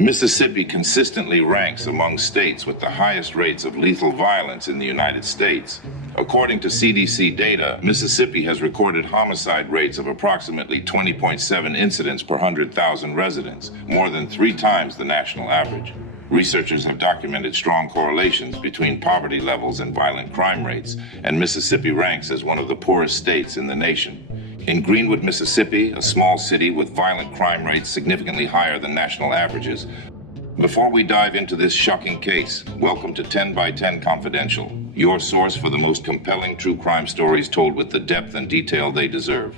Mississippi consistently ranks among states with the highest rates of lethal violence in the United States. According to CDC data, Mississippi has recorded homicide rates of approximately 20.7 incidents per 100,000 residents, more than 3 times the national average. Researchers have documented strong correlations between poverty levels and violent crime rates, and Mississippi ranks as one of the poorest states in the nation. In Greenwood, Mississippi, a small city with violent crime rates significantly higher than national averages. Before we dive into this shocking case, welcome to 10 by 10 Confidential, your source for the most compelling true crime stories told with the depth and detail they deserve.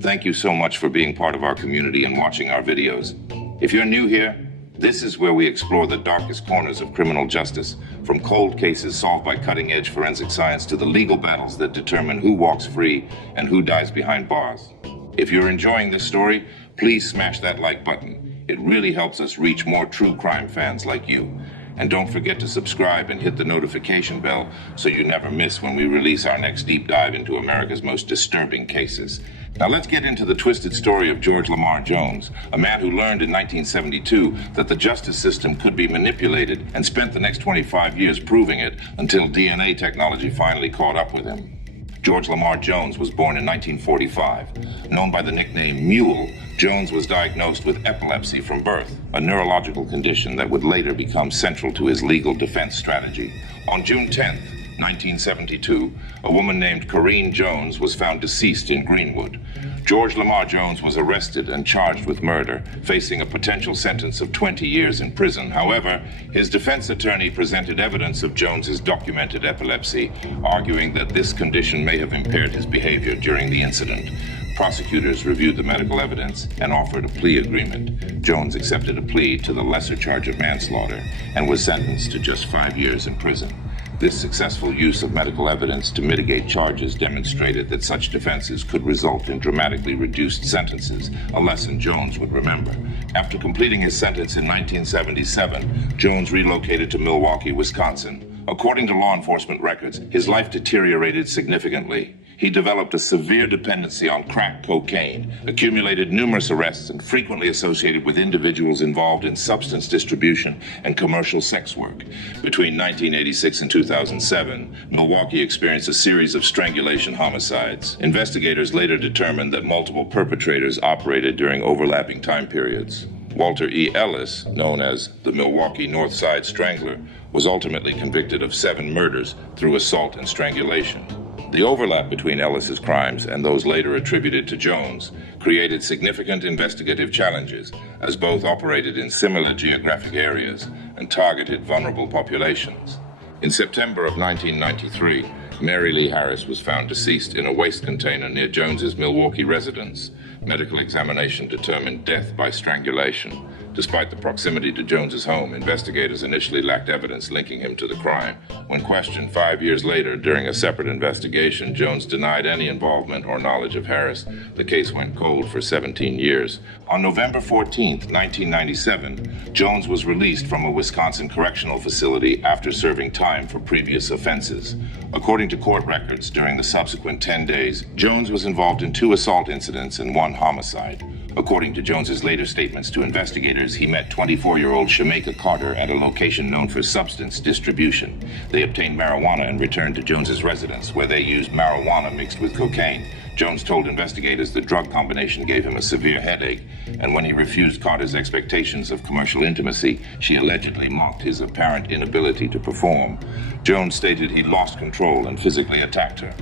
Thank you so much for being part of our community and watching our videos. If you're new here, this is where we explore the darkest corners of criminal justice, from cold cases solved by cutting-edge forensic science to the legal battles that determine who walks free and who dies behind bars. If you're enjoying this story, please smash that like button. It really helps us reach more true crime fans like you. And don't forget to subscribe and hit the notification bell so you never miss when we release our next deep dive into America's most disturbing cases. Now let's get into the twisted story of George Lamar Jones, a man who learned in 1972 that the justice system could be manipulated and spent the next 25 years proving it until DNA technology finally caught up with him. George Lamar Jones was born in 1945. Known by the nickname Mule, Jones was diagnosed with epilepsy from birth, a neurological condition that would later become central to his legal defense strategy. On June 10th, 1972, a woman named Correne Jones was found deceased in Greenwood. George Lamar Jones was arrested and charged with murder, facing a potential sentence of 20 years in prison. However, his defense attorney presented evidence of Jones's documented epilepsy, arguing that this condition may have impaired his behavior during the incident. Prosecutors reviewed the medical evidence and offered a plea agreement. Jones accepted a plea to the lesser charge of manslaughter and was sentenced to just 5 years in prison. This successful use of medical evidence to mitigate charges demonstrated that such defenses could result in dramatically reduced sentences, a lesson Jones would remember. After completing his sentence in 1977, Jones relocated to Milwaukee, Wisconsin. According to law enforcement records, his life deteriorated significantly. He developed a severe dependency on crack cocaine, accumulated numerous arrests, and frequently associated with individuals involved in substance distribution and commercial sex work. Between 1986 and 2007, Milwaukee experienced a series of strangulation homicides. Investigators later determined that multiple perpetrators operated during overlapping time periods. Walter E. Ellis, known as the Milwaukee North Side Strangler, was ultimately convicted of 7 murders through assault and strangulation. The overlap between Ellis's crimes and those later attributed to Jones created significant investigative challenges, as both operated in similar geographic areas and targeted vulnerable populations. In September of 1993, Mary Lee Harris was found deceased in a waste container near Jones's Milwaukee residence. Medical examination determined death by strangulation. Despite the proximity to Jones's home, investigators initially lacked evidence linking him to the crime. When questioned 5 years later during a separate investigation, Jones denied any involvement or knowledge of Harris. The case went cold for 17 years. On November 14, 1997, Jones was released from a Wisconsin correctional facility after serving time for previous offenses. According to court records, during the subsequent 10 days, Jones was involved in 2 assault incidents and 1 homicide. According to Jones's later statements to investigators, he met 24-year-old Shameika Carter at a location known for substance distribution. They obtained marijuana and returned to Jones's residence, where they used marijuana mixed with cocaine. Jones told investigators the drug combination gave him a severe headache, and when he refused Carter's expectations of commercial intimacy, she allegedly mocked his apparent inability to perform. Jones stated he lost control and physically attacked her.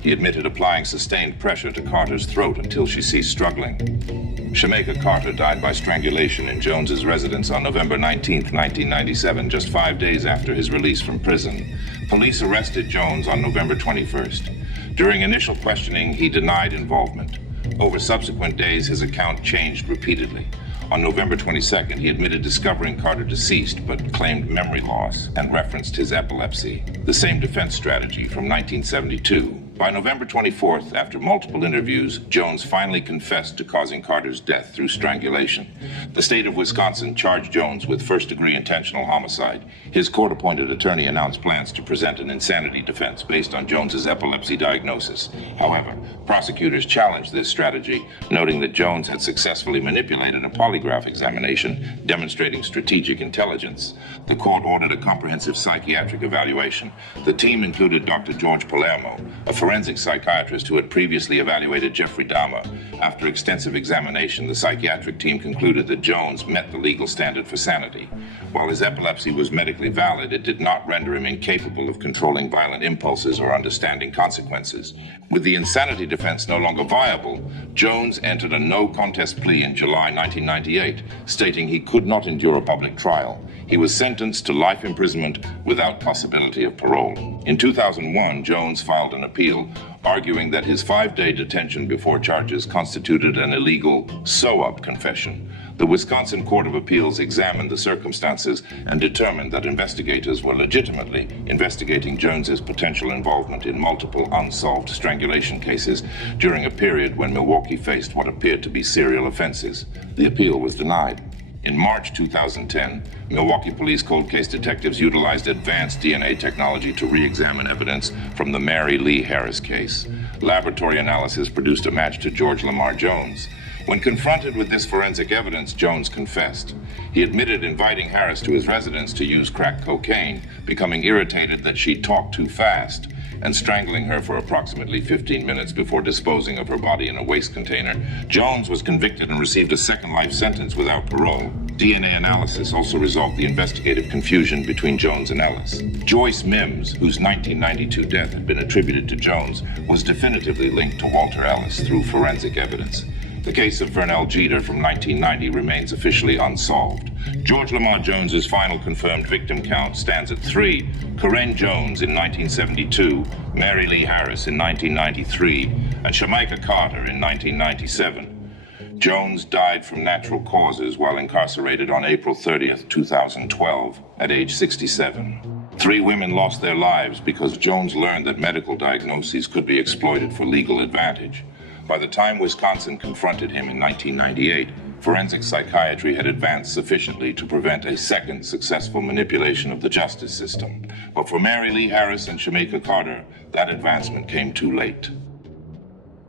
He admitted applying sustained pressure to Carter's throat until she ceased struggling. Shameika Carter died by strangulation in Jones's residence on November 19, 1997, just 5 days after his release from prison. Police arrested Jones on November 21st. During initial questioning, he denied involvement. Over subsequent days, his account changed repeatedly. On November 22nd, he admitted discovering Carter deceased, but claimed memory loss and referenced his epilepsy, the same defense strategy from 1972. By November 24th, after multiple interviews, Jones finally confessed to causing Carter's death through strangulation. The state of Wisconsin charged Jones with first-degree intentional homicide. His court-appointed attorney announced plans to present an insanity defense based on Jones's epilepsy diagnosis. However, prosecutors challenged this strategy, noting that Jones had successfully manipulated a polygraph examination demonstrating strategic intelligence. The court ordered a comprehensive psychiatric evaluation. The team included Dr. George Palermo, a forensic psychiatrist who had previously evaluated Jeffrey Dahmer. After extensive examination, the psychiatric team concluded that Jones met the legal standard for sanity. While his epilepsy was medically valid, it did not render him incapable of controlling violent impulses or understanding consequences. With the insanity defense no longer viable, Jones entered a no-contest plea in July 1998, stating he could not endure a public trial. He was sentenced to life imprisonment without possibility of parole. In 2001, Jones filed an appeal, arguing that his 5-day detention before charges constituted an illegal sew-up confession. The Wisconsin Court of Appeals examined the circumstances and determined that investigators were legitimately investigating Jones's potential involvement in multiple unsolved strangulation cases during a period when Milwaukee faced what appeared to be serial offenses. The appeal was denied. In March 2010, Milwaukee police cold case detectives utilized advanced DNA technology to re-examine evidence from the Mary Lee Harris case. Laboratory analysis produced a match to George Lamar Jones. When confronted with this forensic evidence, Jones confessed. He admitted inviting Harris to his residence to use crack cocaine, becoming irritated that she talked too fast, and strangling her for approximately 15 minutes before disposing of her body in a waste container. Jones was convicted and received a second life sentence without parole. DNA analysis also resolved the investigative confusion between Jones and Ellis. Joyce Mims, whose 1992 death had been attributed to Jones, was definitively linked to Walter Ellis through forensic evidence. The case of Vernell Jeter from 1990 remains officially unsolved. George Lamar Jones's final confirmed victim count stands at 3. Correne Jones in 1972, Mary Lee Harris in 1993, and Shameika Carter in 1997. Jones died from natural causes while incarcerated on April 30th, 2012, at age 67. 3 women lost their lives because Jones learned that medical diagnoses could be exploited for legal advantage. By the time Wisconsin confronted him in 1998, forensic psychiatry had advanced sufficiently to prevent a second successful manipulation of the justice system. But for Mary Lee Harris and Shameika Carter, that advancement came too late.